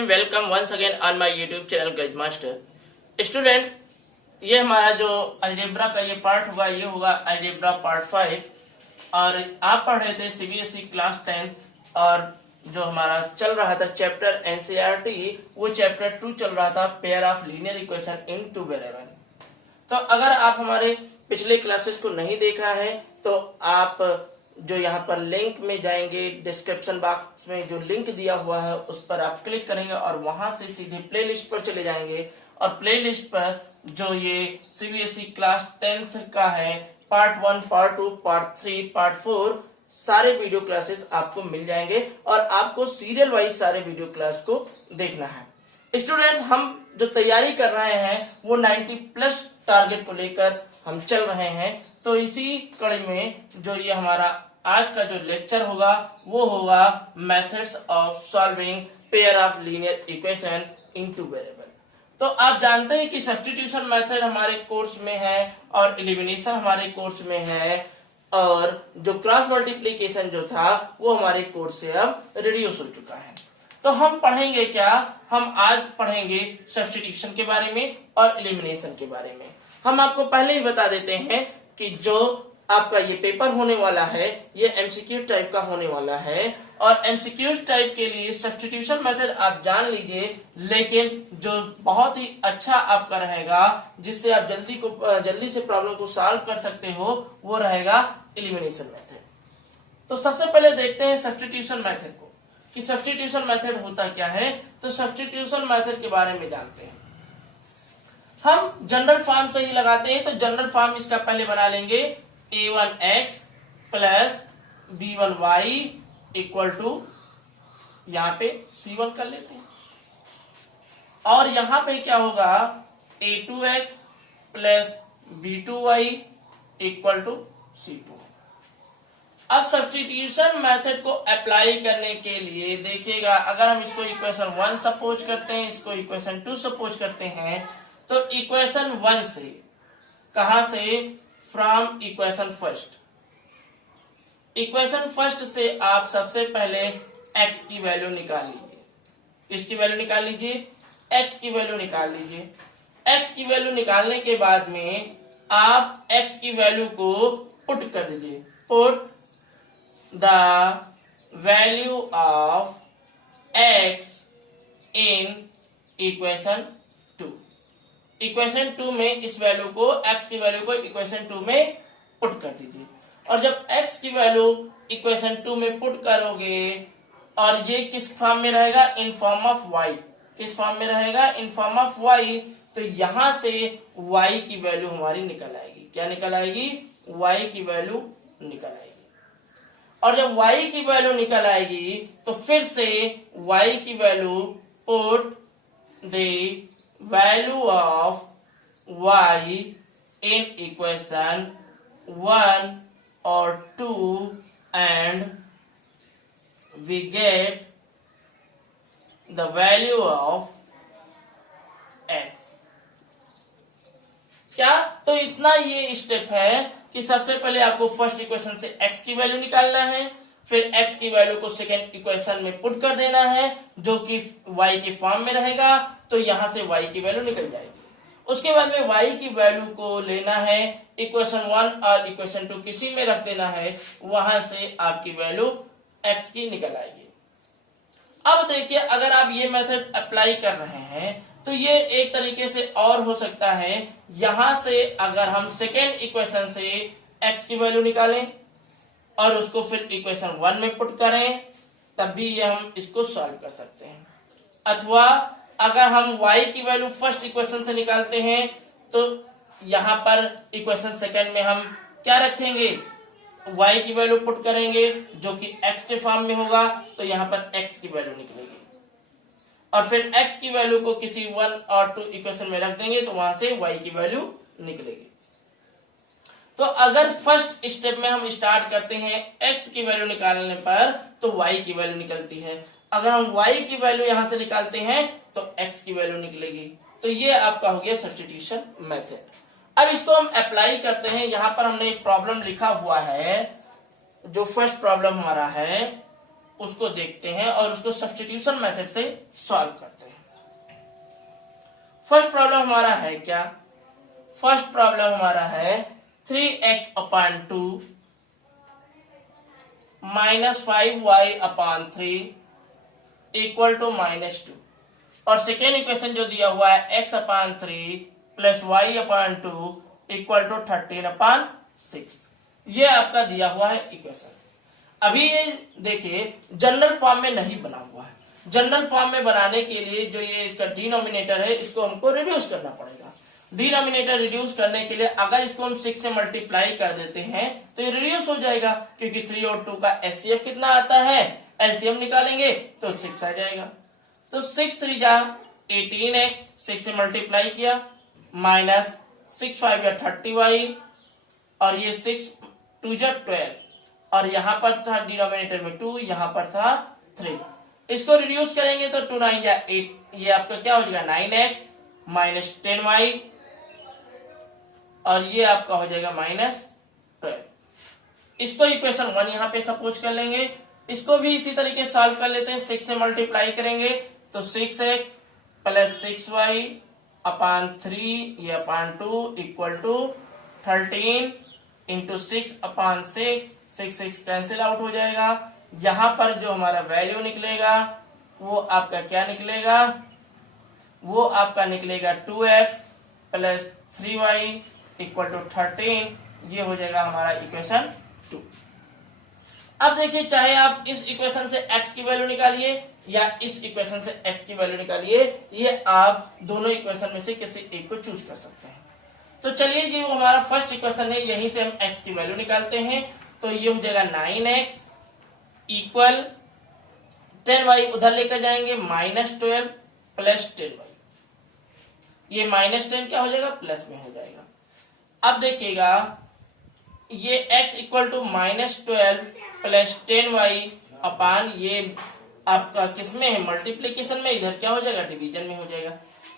M welcome once again on my YouTube channel Grace Master. Students, ये हमारा जो algebra का ये पार्ट हुआ ये होगा अलजेब्रा पार्ट 5। और आप पढ़ रहे थे सीबीएसई क्लास 10 और जो हमारा चल रहा था चैप्टर एनसीईआरटी, वो चैप्टर 2 चल रहा था pair of linear equation in two variable. तो अगर आप हमारे पिछले क्लासेस को नहीं देखा है तो आप जो यहाँ पर लिंक में जाएंगे, डिस्क्रिप्शन बॉक्स में जो लिंक दिया हुआ है उस पर आप क्लिक करेंगे और वहां से सीधे प्लेलिस्ट पर चले जाएंगे। और प्लेलिस्ट पर जो ये सीबीएसई क्लास 10th का है पार्ट 1, पार्ट 2, पार्ट 3, पार्ट 4 सारे वीडियो क्लासेस आपको मिल जाएंगे और आपको सीरियल वाइज सारे वीडियो क्लास को देखना है। स्टूडेंट्स, हम जो तैयारी कर रहे हैं वो 90+ टारगेट को लेकर हम चल रहे हैं। तो इसी कड़ी में जो ये हमारा आज का जो लेक्चर होगा वो होगा methods of solving pair of linear equation into variable. तो आप जानते हैं कि सब्स्टिट्यूशन मेथड हमारे कोर्स में है और एलिमिनेशन हमारे कोर्स में है और जो क्रॉस मल्टीप्लीकेशन जो था वो हमारे कोर्स से अब रिड्यूस हो चुका है। तो हम पढ़ेंगे क्या? हम आज पढ़ेंगे सब्स्टिट्यूशन के बारे में और एलिमिनेशन के बारे में। हम आपको पहले ही बता देते हैं कि जो आपका ये पेपर होने वाला है ये एमसीक्यू टाइप का होने वाला है और एमसीक्यू टाइप के लिए सब्स्टिट्यूशन मेथड आप जान लीजिए, लेकिन जो बहुत ही अच्छा आपका रहेगा जिससे आप जल्दी से प्रॉब्लम को सॉल्व कर सकते हो वो रहेगा एलिमिनेशन मेथड। तो सबसे पहले देखते हैं सब्स्टिट्यूशन मेथड को कि सब्स्टिट्यूशन मेथड होता क्या है। तो सब्स्टिट्यूशन मेथड के बारे में जानते हैं। हम जनरल फॉर्म से ही लगाते हैं। तो जनरल फॉर्म इसका पहले बना लेंगे a1x plus b1y equal to यहाँ पे c1 कर लेते हैं और यहाँ पे क्या होगा a2x plus b2y equal to c2। अब सब्स्टिट्यूशन मेथड को अप्लाई करने के लिए देखिएगा, अगर हम इसको इक्वेशन 1 सपोज करते हैं, इसको इक्वेशन 2 सपोज करते हैं, तो इक्वेशन 1 से कहां से? From equation first. Equation first से आप सबसे पहले x की वैल्यू निकाल लीजिए। किसकी वैल्यू निकाल लीजिए? x की वैल्यू निकाल लीजिए। x की वैल्यू निकालने के बाद में आप x की वैल्यू को पुट कर दीजिए। Put the value of x in equation 2। Equation 2 में इस वैल्यू को, x की वैल्यू को इक्वेशन 2 में पुट कर दीजिए। और जब x की वैल्यू इक्वेशन 2 में पुट करोगे और ये किस फॉर्म में रहेगा? In form of y। किस फॉर्म में रहेगा? In form of y। तो यहां से y की वैल्यू हमारी निकल आएगी। क्या निकल आएगी? y की वैल्यू निकल आएगी। और जब y की वैल्यू निकल आएगी तो फिर से y की value put the value of y in equation 1 or 2 and we get the value of x। क्या? तो इतना ये स्टेप है कि सबसे पहले आपको फर्स्ट इक्वेशन से x की वैल्यू निकालना है, फिर x की वैल्यू को सेकेंड इक्वेशन में पुट कर देना है जो कि y के फॉर्म में रहेगा। तो यहां से y की वैल्यू निकल जाएगी। उसके बाद में y की वैल्यू को लेना है इक्वेशन 1 और इक्वेशन 2 किसी में रख देना है, वहां से आपकी वैल्यू x की निकल आएगी। अब देखिए, अगर आप ये मेथड अप्लाई कर रहे हैं तो ये एक तरीके से और हो सकता है। यहां से अगर हम सेकेंड इक्वेशन से x की वैल्यू निकालें और उसको फिर इक्वेशन 1 में पुट करें तब भी ये हम इसको सॉल्व कर सकते हैं। अथवा अगर हम y की वैल्यू फर्स्ट इक्वेशन से निकालते हैं तो यहाँ पर इक्वेशन सेकेंड में हम क्या रखेंगे? y की वैल्यू पुट करेंगे जो कि x के फॉर्म में होगा, तो यहाँ पर x की वैल्यू निकलेगी और फिर x की वैल्यू को किसी 1 और 2 इक्वेशन में रख देंगे तो वहां से y की वैल्यू निकलेगी। तो अगर फर्स्ट स्टेप में हम स्टार्ट करते हैं x की वैल्यू निकालने पर तो y की वैल्यू निकलती है। अगर हम y की वैल्यू यहां से निकालते हैं तो x की वैल्यू निकलेगी। तो ये आपका हो गया सब्स्टिट्यूशन मेथड। अब इसको हम अप्लाई करते हैं। यहां पर हमने एक प्रॉब्लम लिखा हुआ है, जो फर्स्ट प्रॉब्लम हमारा है उसको देखते हैं और उसको सब्स्टिट्यूशन मेथड से सॉल्व करते हैं। फर्स्ट प्रॉब्लम हमारा है क्या? फर्स्ट प्रॉब्लम हमारा है 3x/2 minus 5y/3 equal to -2 और सेकेंड इक्वेशन जो दिया हुआ है x/3 plus y/2 equal to 13/6। ये आपका दिया हुआ है इक्वेशन। अभी ये देखिए जनरल फॉर्म में नहीं बना हुआ है। जनरल फॉर्म में बनाने के लिए जो ये इसका डिनोमिनेटर है इसको हमको रिड्यूस करना पड़ेगा। डिनोमिनेटर रिड्यूस करने के लिए अगर इसको हम 6 से मल्टीप्लाई कर देते हैं तो ये रिड्यूस हो जाएगा, क्योंकि 3 और 2 का एचसीएफ कितना आता है, एलसीएम निकालेंगे तो 6 आ जाएगा। तो 6 3 जा 18x, 6 से मल्टीप्लाई किया, माइनस 6 5 या 30y और ये 6 2 जा 12 और यहां पर था डिनोमिनेटर में 2, यहां पर था 3। इसको रिड्यूस करेंगे तो 2 9 या 8, ये आपका क्या हो जाएगा 9x माइनस 10y और ये आपका हो जाएगा -12। इसको इक्वेशन 1 यहां पे सपोज कर लेंगे। इसको भी इसी तरीके से सॉल्व कर लेते हैं। 6 से मल्टीप्लाई करेंगे तो 6x प्लस 6y अपान 3 ये upon 2 equal to 13 into 6/6, 6 cancel out हो जाएगा। यहां पर जो हमारा वैल्यू निकलेगा वो आपका क्या निकलेगा, वो आपका निकलेगा 2x plus 3y equal to 13। ये हो जाएगा हमारा इक्वेशन 2। अब देखिए चाहे आप इस इक्वेशन से x की वैल्यू निकालिए या इस इक्वेशन से x की वैल्यू निकालिए, ये आप दोनों इक्वेशन में से किसी एक को चूज कर सकते हैं। तो चलिए ये हमारा फर्स्ट इक्वेशन है, यहीं से हम x की वैल्यू निकालते हैं। तो ये हो जाएगा 9x इक्वल 10y उधर लेकर जाएंगे -12 प्लस 10y। ये -10 क्या हो जाएगा, प्लस में हो जाएगा। अब देखिएगा ये x equal to -12 plus 10y upon ये आपका किसमें है, मल्टीप्लीकेशन में, इधर क्या हो जाएगा डिवीजन में हो जाएगा।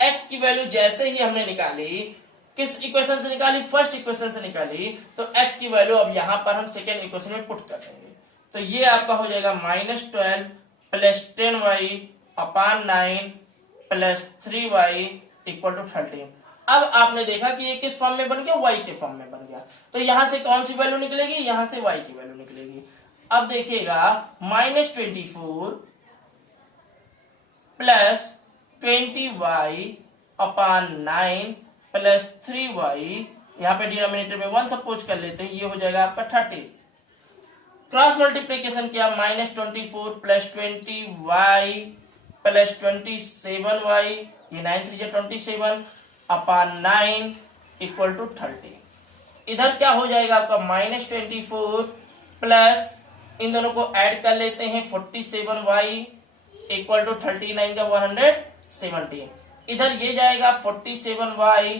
x की वैल्यू जैसे ही हमने निकाली, किस इक्वेशन से निकाली, फर्स्ट इक्वेशन से निकाली, तो x की वैल्यू अब यहां पर हम सेकेंड इक्वेशन में पुट कर देंगे। तो ये आपका हो जाएगा -12 plus 10y upon 9 plus 3y equal to 13। अब आपने देखा कि ये किस फॉर्म में बन गया, y के फॉर्म में बन गया। तो यहां से कौन सी वैल्यू निकलेगी, यहां से y की वैल्यू निकलेगी। अब देखिएगा -24 प्लस 20y अपान 9 प्लस 3y, यहाँ पे डिनोमिनेटर में 1 सपोज कर लेते हैं, ये हो जाएगा आपका 30। क्रॉस मल्टीप्लीकेशन किया, -24 प्लस 20y प्लस 27y, ये 9 3 27 अपान 9 इक्वल टू 30। इधर क्या हो जाएगा आपका -24 प्लस इन दोनों को ऐड कर लेते हैं 47y इक्वल टू 39 का 117। इधर ये जाएगा 47y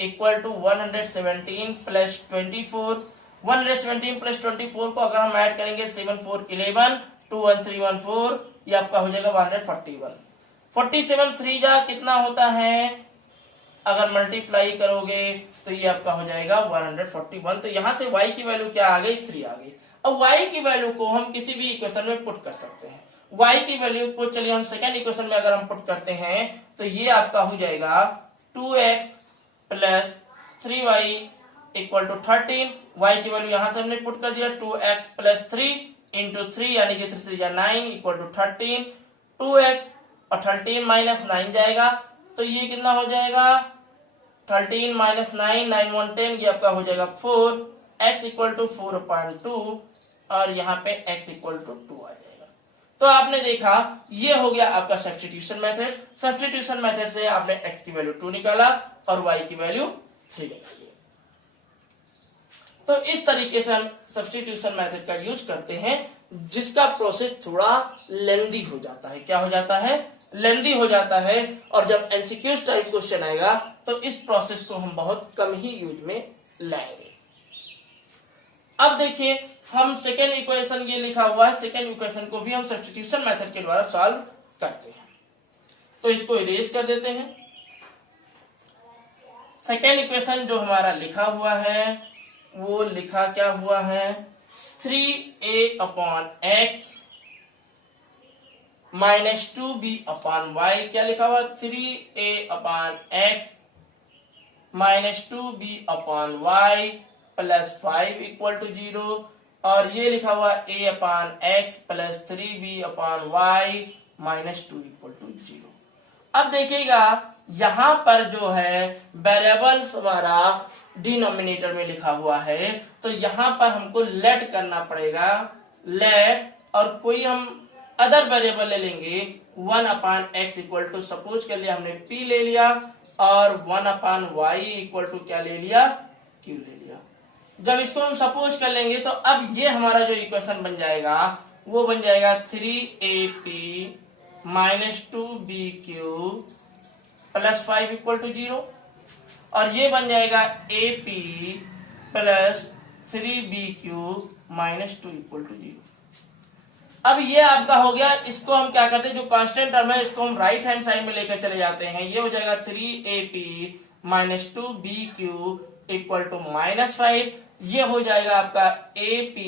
equal to 117 plus 24। 117 plus 24 को अगर हम ऐड करेंगे 7 4 11 2 1 3 1 4, ये आपका हो जाएगा 141। 47 3 जा कितना होता है, अगर मल्टीप्लाई करोगे तो ये आपका हो जाएगा 141। तो यहां से y की वैल्यू क्या आ गई, 3 आ गई। अब y की वैल्यू को हम किसी भी इक्वेशन में पुट कर सकते हैं। y की वैल्यू को चलिए हम सेकेंड इक्वेशन में अगर हम पुट करते हैं तो ये आपका हो जाएगा 2x plus 3y equal to 13। y की वैल्यू यहां से हमने पुट कर दिया 2x प्लस 3 इंटू 3 यानी कि 3 3 9 इक्वल टू 13। 2x और 13 माइनस 9 जाएगा तो ये कितना हो जाएगा 13 माइनस 9 9 1 10, ये आपका हो जाएगा 4। x इक्वल टू 4/2 और यहाँ पे x इक्वल टू 2 आ जाएगा। तो आपने देखा ये हो गया आपका सब्स्टिट्यूशन मेथड। सब्स्टिट्यूशन मेथड से आपने x की वैल्यू 2 निकाला और y की वैल्यू 3 निकाली। तो इस तरीके से हम सब्स्टिट्यूशन मेथड का यूज करते हैं, जिसका प्रोसेस थोड़ा लेंदी हो जाता है। क्या हो जाता है, लेंदी हो जाता है। और जब एमसीक्यूज टाइप क्वेश्चन आएगा तो इस प्रोसेस को हम बहुत कम ही यूज में लाएंगे। अब देखिए हम सेकेंड इक्वेशन ये लिखा हुआ है, सेकेंड इक्वेशन को भी हम सब्स्टिट्यूशन मेथड के द्वारा सॉल्व करते हैं। तो इसको इरेज कर देते हैं। सेकेंड इक्वेशन जो हमारा लिखा हुआ है वो लिखा क्या हुआ है 3a/x -2b/y, क्या लिखा हुआ 3a/x -2b/y plus 5 equal to 0, और ये लिखा हुआ a/x plus 3b/y -2 equal to 0। अब देखिएगा यहां पर जो है वेरिएबल्स हमारा डिनोमिनेटर में लिखा हुआ है, तो यहां पर हमको लेट करना पड़ेगा, लेट, और कोई हम अदर वेरिएबल ले लेंगे 1/x इक्वल टू, सपोज कर लिया हमने p ले लिया, और 1/y इक्वल टू क्या ले लिया, q ले लिया। जब इसको हम सपोज कर लेंगे तो अब ये हमारा जो इक्वेशन बन जाएगा वो बन जाएगा 3ap -2bq plus 5 equal to 0, और ये बन जाएगा ap plus 3bq -2 equal to 0। अब ये आपका हो गया, इसको हम क्या करते हैं, जो कांस्टेंट टर्म है इसको हम राइट हैंड साइड में लेकर चले जाते हैं, ये हो जाएगा 3ap -2bq इक्वल टू -5, ये हो जाएगा आपका ap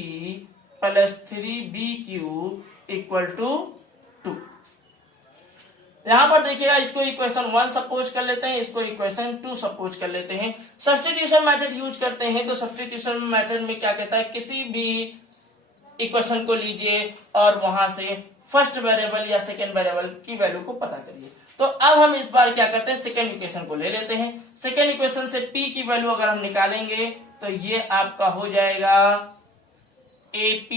plus 3bq equal to 2। यहां पर देखिएगा इसको इक्वेशन 1 सपोज कर लेते हैं, इसको इक्वेशन 2 सपोज कर लेते हैं। सब्स्टिट्यूशन मेथड यूज करते हैं, तो सब्स्टिट्यूशन मेथड में क्या कहता है, किसी भी इक्वेशन को लीजिए और वहां से फर्स्ट वेरिएबल या सेकेंड वेरिएबल की वैल्यू को पता करिए। तो अब हम इस बार क्या करते हैं, सेकेंड इक्वेशन को ले लेते हैं। सेकेंड इक्वेशन से p की वैल्यू अगर हम निकालेंगे तो ये आपका हो जाएगा ap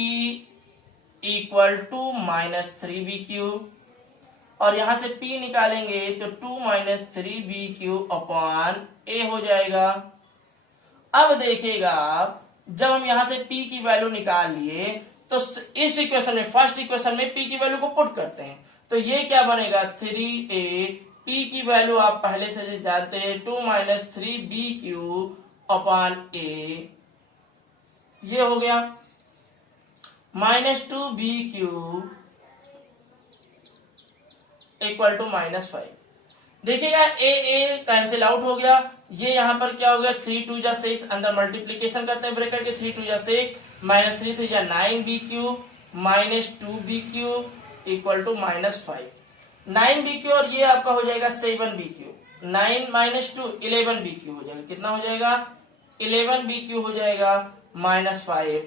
इक्वल टू -3bq, और यहां से p निकालेंगे तो 2 -3bq अपॉन a हो जाएगा। अब देखिएगा जब हम यहां से p की वैल्यू निकाल लिए तो इस इक्वेशन में, फर्स्ट इक्वेशन में p की वैल्यू को पुट करते हैं, तो ये क्या बनेगा 3a, p की वैल्यू आप पहले से जानते हैं 2 -3bq अपॉन a, ये हो गया -2bq इक्वल टू -5। देखिएगा a कैंसिल आउट हो गया, ये यहां पर क्या हो गया 3 2 जा 6, अंदर मल्टीप्लीकेशन करते हैं ब्रैकेट के, 3 2 जा 6 -3 3 जा 9bq -2bq equal to -5, 9bq, और ये आपका हो जाएगा 7bq, 9 -2 11bq हो जाएगा, कितना हो जाएगा 11bq हो जाएगा -5।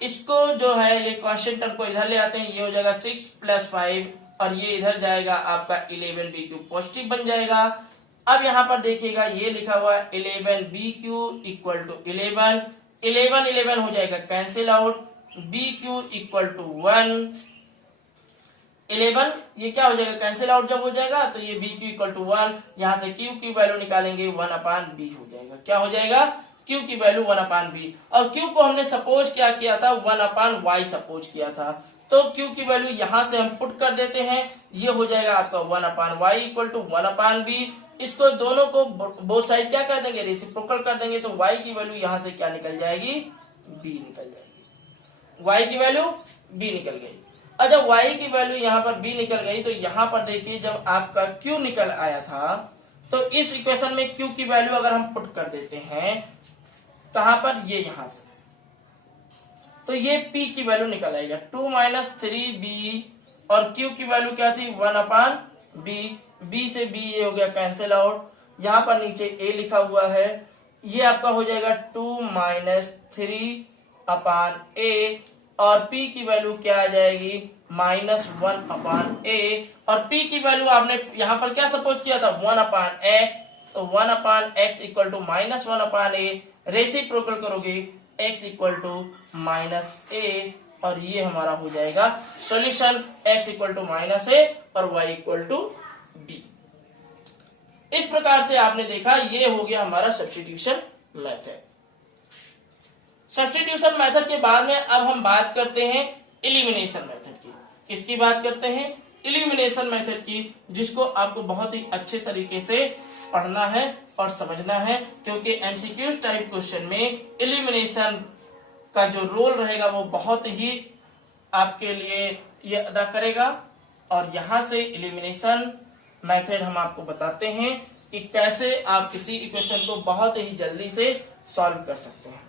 इसको जो है ये कांस्टेंट टर्म को इधर ले आते हैं, ये हो जाएगा 6 + 5, और ये इधर जाएगा आपका 11bq पॉजिटिव बन जाएगा। अब यहां पर देखिएगा ये लिखा हुआ 11bq इक्वल टू 11 11 हो जाएगा cancel out, bq equal to 1, 11 ये क्या हो जाएगा कैंसिल आउट जब हो जाएगा तो ये bq इक्वल टू 1, यहां से q की वैल्यू निकालेंगे 1/b हो जाएगा, क्या हो जाएगा q की वैल्यू 1/b, और q को हमने सपोज क्या किया था 1/y सपोज किया था, तो q की वैल्यू यहां से हम पुट कर देते हैं, ये हो जाएगा आपका 1/y इक्वल टू 1/b। इसको दोनों को बोथ साइड क्या कर देंगे, रेसिप्रोकल कर देंगे, तो y की वैल्यू यहां से क्या निकल जाएगी, b निकल जाएगी, y की वैल्यू b निकल गई। और जब y की वैल्यू यहाँ पर b निकल गई तो यहाँ पर देखिए जब आपका q निकल आया था तो इस इक्वेशन में q की वैल्यू अगर हम पुट कर देते हैं कहां पर, ये यहां से, तो ये p की वैल्यू निकल आएगा 2 -3b, और q की वैल्यू क्या थी 1/b, b से b ये हो गया कैंसिल आउट, यहाँ पर नीचे a लिखा हुआ है, ये आपका हो जाएगा 2 -3/a, और p की वैल्यू क्या आ जाएगी -1/a, और p की वैल्यू आपने यहाँ पर क्या सपोज किया था 1/x, तो 1/x equal to -1/a, reciprocal करोगे x इक्वल टू -a, और ये हमारा हो जाएगा solution, x equal to -a और y इक्वल टू b। इस प्रकार से आपने देखा ये हो गया हमारा सब्स्टिट्यूशन मेथड। सब्स्टिट्यूशन मेथड के बाद में अब हम बात करते हैं एलिमिनेशन मेथड की। किसकी बात करते हैं, एलिमिनेशन मेथड की, जिसको आपको बहुत ही अच्छे तरीके से पढ़ना है और समझना है, क्योंकि एमसीक्यूज टाइप क्वेश्चन में एलिमिनेशन का जो रोल रहेगा वो बहुत ही आपके लिए ये अदा करेगा। और यहां से एलिमिनेशन मेथड हम आपको बताते हैं कि कैसे आप किसी इक्वेशन को बहुत ही जल्दी से सॉल्व कर सकते हैं।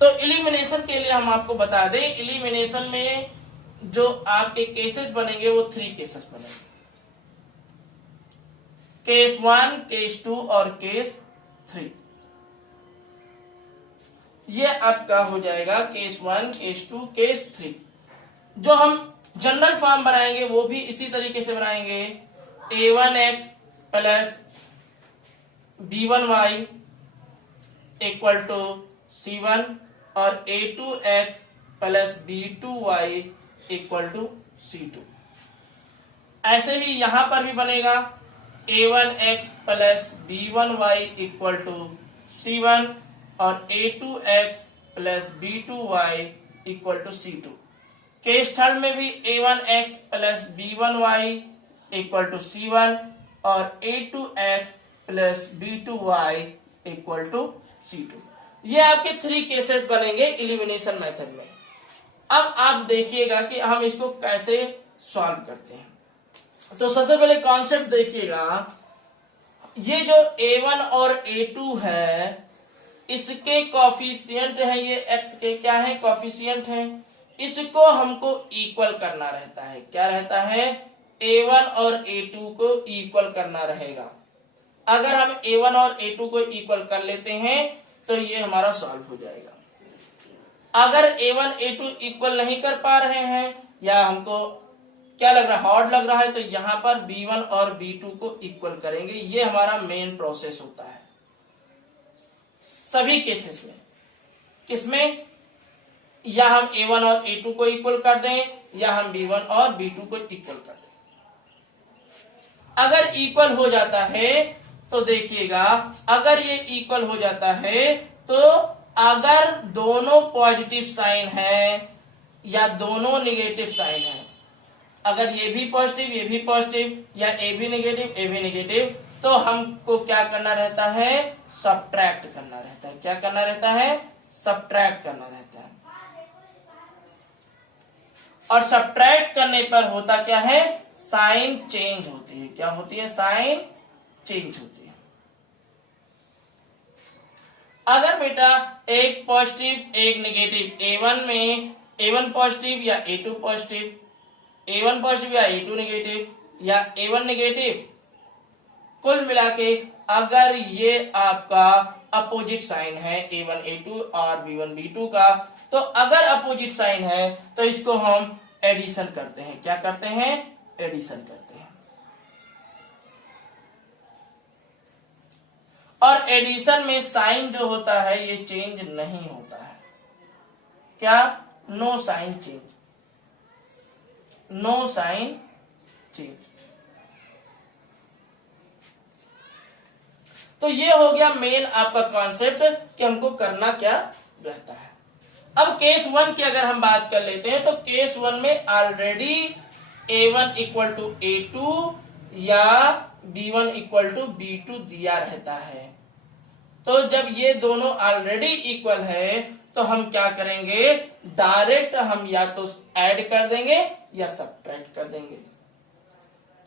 तो एलिमिनेशन के लिए हम आपको बता दें, एलिमिनेशन में जो आपके केसेस बनेंगे वो 3 केसेस बनेंगे, केस 1, केस 2 और केस 3। ये आपका हो जाएगा केस 1, केस 2, केस 3। जो हम जनरल फॉर्म बनाएंगे वो भी इसी तरीके से बनाएंगे, a1x plus b1y equal to c1 और a2x plus b2y equal to c2। ऐसे ही यहां पर भी बनेगा a1x plus b1y equal to c1 और a2x plus b2y equal to c2। Case third में भी a1x plus b1y equal to c1 और a2x plus b2y equal to c2। ये आपके 3 केसेस बनेंगे एलिमिनेशन मेथड में। अब आप देखिएगा कि हम इसको कैसे सॉल्व करते हैं। तो सबसे पहले कॉन्सेप्ट देखिएगा, ये जो a1 और a2 है इसके कॉफिशिएंट है, ये x के क्या है कॉफिशिएंट है, इसको हमको इक्वल करना रहता है। क्या रहता है, a1 और a2 को इक्वल करना रहेगा। अगर हम a1 और a2 को इक्वल कर लेते हैं तो ये हमारा सॉल्व हो जाएगा। अगर a1 a2 इक्वल नहीं कर पा रहे हैं या हमको क्या लग रहा है, हार्ड लग रहा है, तो यहां पर b1 और b2 को इक्वल करेंगे। ये हमारा मेन प्रोसेस होता है सभी केसेस में। किसमें, या हम a1 और a2 को इक्वल कर दें या हम b1 और b2 को इक्वल कर दें। अगर इक्वल हो जाता है तो देखिएगा, अगर ये इक्वल हो जाता है तो अगर दोनों पॉजिटिव साइन है या दोनों निगेटिव साइन है, अगर ये भी पॉजिटिव या ए भी नेगेटिव, तो हमको क्या करना रहता है, सब्ट्रैक्ट करना रहता है। क्या करना रहता है, सब्ट्रैक्ट करना रहता है। और सब्ट्रैक्ट करने पर होता क्या है, साइन चेंज होती है। क्या होती है, साइन चेंज होती है। अगर बेटा एक पॉजिटिव एक नेगेटिव, a1 पॉजिटिव या a2 पॉजिटिव, a1 पॉजिटिव या a2 नेगेटिव या a1 नेगेटिव, कुल मिला के अगर ये आपका अपोजिट साइन है a1 a2 और b1 b2 का, तो अगर अपोजिट साइन है तो इसको हम एडिशन करते हैं। क्या करते हैं, एडिशन करते हैं। और एडिशन में साइन जो होता है ये चेंज नहीं होता है। क्या, no sign change, no sign change. तो ये हो गया मेन आपका कॉन्सेप्ट कि हमको करना क्या रहता है। अब केस 1 की अगर हम बात कर लेते हैं तो केस 1 में already a1 equal to a2 या b1 इक्वल टू b2 दिया रहता है। तो जब ये दोनों ऑलरेडी इक्वल है तो हम क्या करेंगे, डायरेक्ट हम या तो ऐड कर देंगे या सब्ट्रैक्ट कर देंगे।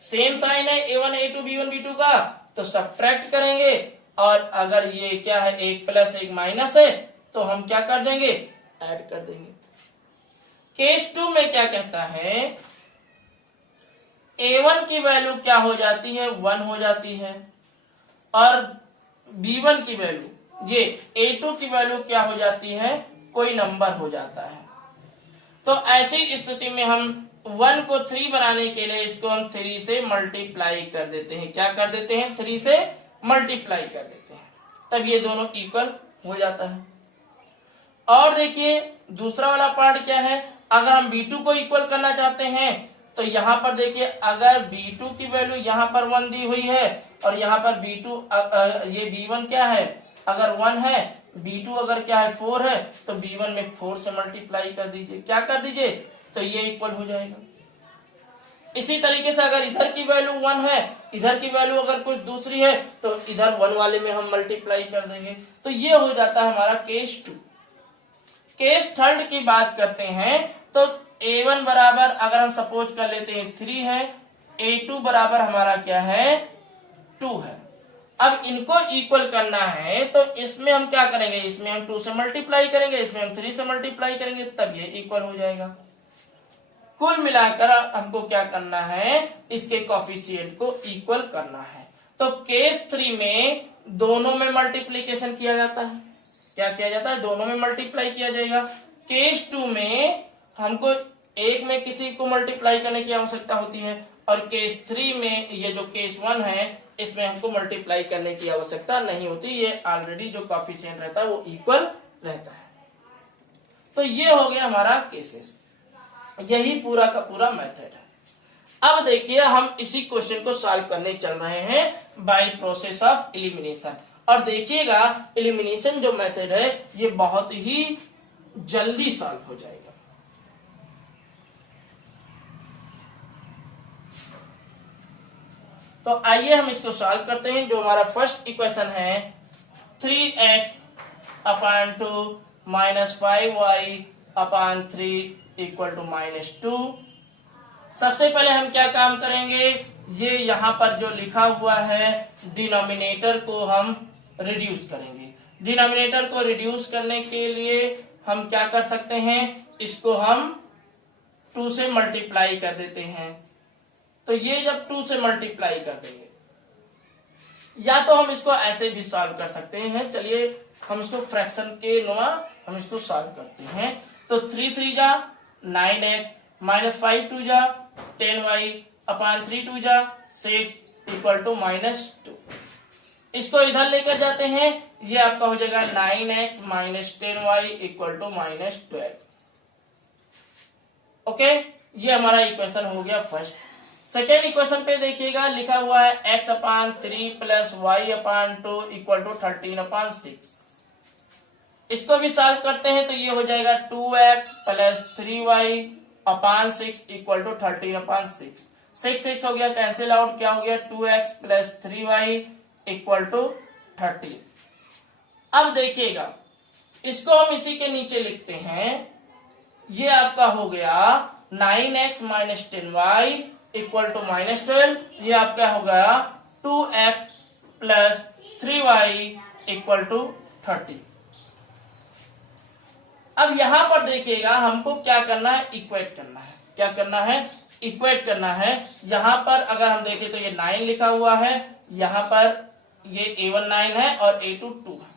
सेम साइन है a1 a2 b1 b2 का, तो सब्ट्रैक्ट करेंगे। और अगर ये क्या है, एक प्लस एक माइनस है, तो हम क्या कर देंगे, ऐड कर देंगे। केस 2 में क्या कहता है, a1 की वैल्यू क्या हो जाती है, 1 हो जाती है, और b1 की वैल्यू, ये a2 की वैल्यू क्या हो जाती है, कोई नंबर हो जाता है। तो ऐसी स्थिति में हम 1 को 3 बनाने के लिए इसको हम 3 से मल्टीप्लाई कर देते हैं। क्या कर देते हैं, 3 से मल्टीप्लाई कर देते हैं, तब ये दोनों इक्वल हो जाता है। और देखिए दूसरा वाला पार्ट क्या है, अगर हम b2 को इक्वल करना चाहते हैं तो यहां पर देखिए, अगर b2 की वैल्यू यहां पर 1 दी हुई है और यहां पर b2 ये b1 क्या है, अगर 1 है, b2 अगर क्या है 4 है, तो b1 में 4 से मल्टीप्लाई कर दीजिए। क्या कर दीजिए, तो ये इक्वल हो जाएगा। इसी तरीके से अगर इधर की वैल्यू 1 है, इधर की वैल्यू अगर कुछ दूसरी है, तो इधर 1 वाले में हम मल्टीप्लाई कर देंगे। तो ये हो जाता है हमारा केस 2। केस थर्ड की बात करते हैं तो a1 बराबर अगर हम सपोज कर लेते हैं 3 है, a2 बराबर हमारा क्या है, 2 है। अब इनको इक्वल करना है तो इसमें हम क्या करेंगे, इसमें हम 2 से मल्टीप्लाई करेंगे, इसमें हम 3 से मल्टीप्लाई करेंगे, तब ये इक्वल हो जाएगा। कुल मिलाकर हमको क्या करना है, इसके कोफिशिएंट को इक्वल करना है। तो केस 3 में दोनों में मल्टीप्लीकेशन किया जाता है। क्या किया जाता है, दोनों में मल्टीप्लाई किया जाएगा। केस 2 में हमको एक में किसी को मल्टीप्लाई करने की आवश्यकता होती है, और केस 3 में ये जो केस 1 है इसमें हमको मल्टीप्लाई करने की आवश्यकता नहीं होती, ये ऑलरेडी जो कोफिशिएंट रहता है वो इक्वल रहता है। तो ये हो गया हमारा केसेस, यही पूरा का पूरा मेथड है। अब देखिए हम इसी क्वेश्चन को सॉल्व करने चल रहे हैं बाय प्रोसेस ऑफ एलिमिनेशन। और देखिएगा एलिमिनेशन जो मेथड है ये बहुत ही जल्दी सॉल्व हो जाएगा। तो आइए हम इसको सॉल्व करते हैं। जो हमारा फर्स्ट इक्वेशन है 3x upon 2 minus 5y upon 3 equal to -2। सबसे पहले हम क्या काम करेंगे, ये यहाँ पर जो लिखा हुआ है डिनोमिनेटर को हम रिड्यूस करेंगे। डिनोमिनेटर को रिड्यूस करने के लिए हम क्या कर सकते हैं, इसको हम 2 से मल्टीप्लाई कर देते हैं। तो ये जब 2 से मल्टीप्लाई कर देंगे, या तो हम इसको ऐसे भी सॉल्व कर सकते हैं। चलिए हम इसको फ्रैक्शन के नुमा हम इसको सॉल्व करते हैं। तो 3 3 जा 9x माइनस 5 2 जा 10y अपॉन 3 2 जा 6 इक्वल टू -2। इसको इधर लेकर जाते हैं, ये आपका हो जाएगा 9x minus 10y equal to -12। Okay, ये हमारा इक्वेशन हो गया फर्स्ट। सेकेंड इक्वेशन पे देखिएगा लिखा हुआ है x upon 3 plus y upon 2 equal to 13 upon 6। इसको भी सॉल्व करते हैं तो ये हो जाएगा 2x plus 3y upon 6 equal to 13 upon 6। 6 हो गया कैंसिल आउट, क्या हो गया 2x plus 3y equal to 13। अब देखिएगा इसको हम इसी के नीचे लिखते हैं, ये आपका हो गया 9x minus 10y equal to -12। ये आपका हो गया 2x plus 3y equal to 30। अब यहां पर देखिएगा हमको क्या करना है, इक्वेट करना है। क्या करना है, इक्वेट करना है। यहां पर अगर हम देखें तो ये 9 लिखा हुआ है, यहां पर ये a1 9 है और a2 2 है।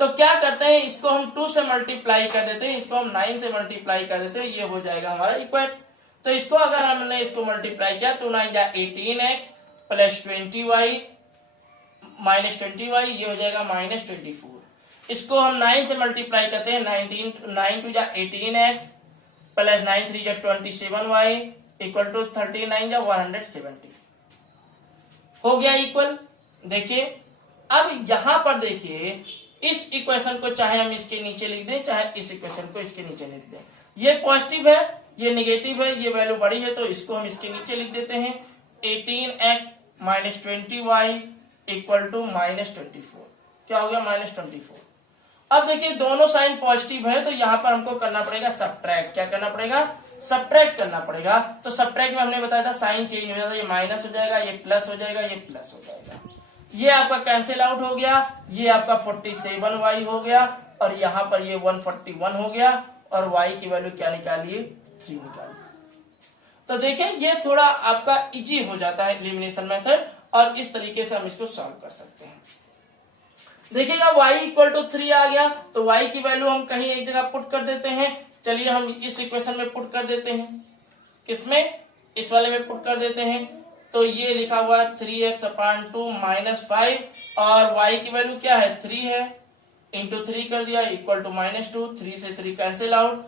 तो क्या करते हैं, इसको हम 2 से मल्टीप्लाई कर देते हैं, इसको हम 9 से मल्टीप्लाई कर देते हैं, ये हो जाएगा हमारा इक्वेट। तो इसको अगर हमने इसको मल्टीप्लाई किया तो 9 जा 18x plus 20y minus 20y, ये हो जाएगा -24। इसको हम 9 से मल्टीप्लाई करते हैं, 9 2 जा 18x प्लस 9 3 जा 27y इक्वल टू 39 जा 170 हो गया इक्वल। देखिए अब यहां पर देखिए इस इक्वेशन को चाहे हम इसके नीचे लिख दें, चाहे इस इक्वेशन को इसके नीचे लिख दें। ये पॉजिटिव है, ये निगेटिव है, ये वैल्यू बड़ी है, तो इसको हम इसके नीचे लिख देते हैं 18x minus 20y equal to -24। क्या हो गया -24। अब देखिए दोनों साइन पॉजिटिव है तो यहां पर हमको करना पड़ेगा सब्ट्रैक्ट। क्या करना पड़ेगा, सब्ट्रैक्ट करना पड़ेगा। तो सब्ट्रैक्ट में हमने बताया था साइन चेंज हो जाता है, ये माइनस हो जाएगा, ये प्लस हो जाएगा, ये प्लस हो जाएगा। ये आपका कैंसिल आउट हो गया, ये आपका 47y हो गया और यहाँ पर ये 141 हो गया और y की वैल्यू क्या निकालिए 3 निकालिए। तो देखिए ये थोड़ा आपका इजी हो जाता है एलिमिनेशन मेथड और इस तरीके से हम इसको सॉल्व कर सकते हैं। देखिएगा y इक्वल टू 3 आ गया तो y की वैल्यू हम कहीं एक जगह पुट कर देते हैं। चलिए हम इस इक्वेशन में पुट कर देते हैं, किसमें, इस वाले में पुट कर देते हैं। तो ये लिखा हुआ 3x अपॉन 2 माइनस 5 और y की वैल्यू क्या है 3 है, इंटू 3 कर दिया इक्वल टू -2। 3 से 3 कैंसिल आउट,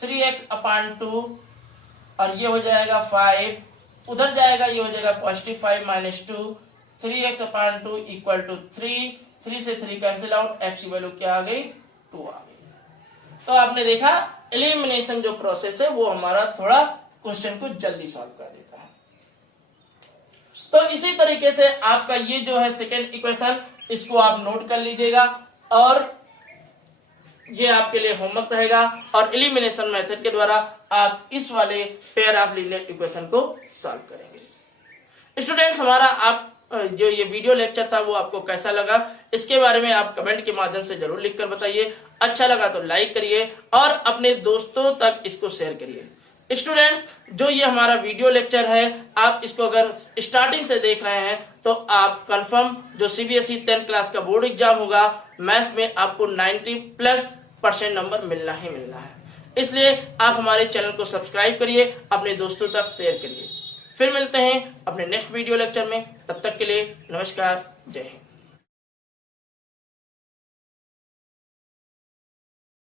3x अपॉन 2 और ये हो जाएगा 5, उधर जाएगा ये हो जाएगा +5 minus 2। 3x upon 2 equal to 3 से 3 कैंसिल आउट, x की वैल्यू क्या आ गई 2 आ गई। तो आपने देखा एलिमिनेशन जो प्रोसेस है वो हमारा थोड़ा क्वेश्चन को जल्दी सॉल्व कर देता है। तो इसी तरीके से आपका ये जो है सेकेंड इक्वेशन, इसको आप नोट कर लीजिएगा और ये आपके लिए होमवर्क रहेगा और एलिमिनेशन मेथड के द्वारा आप इस वाले पेयर ऑफ लीनियर इक्वेशन को सॉल्व करेंगे। स्टूडेंट्स हमारा आप जो ये वीडियो लेक्चर था वो आपको कैसा लगा, इसके बारे में आप कमेंट के माध्यम से जरूर लिखकर बताइए। अच्छा लगा तो लाइक करिए और अपने दोस्तों तक इसको शेयर करिए। स्टूडेंट्स, जो ये हमारा वीडियो लेक्चर है, आप इसको अगर स्टार्टिंग से देख रहे हैं तो आप कंफर्म जो सीबीएसई 10th क्लास का बोर्ड एग्जाम होगा, मैथ्स में आपको 90+% नंबर मिलना ही मिलना है। इसलिए आप हमारे चैनल को सब्सक्राइब करिए, अपने दोस्तों तक शेयर करिए। फिर मिलते हैं अपने नेक्स्ट वीडियो लेक्चर में। तब तक के लिए नमस्कार, जय हिंद।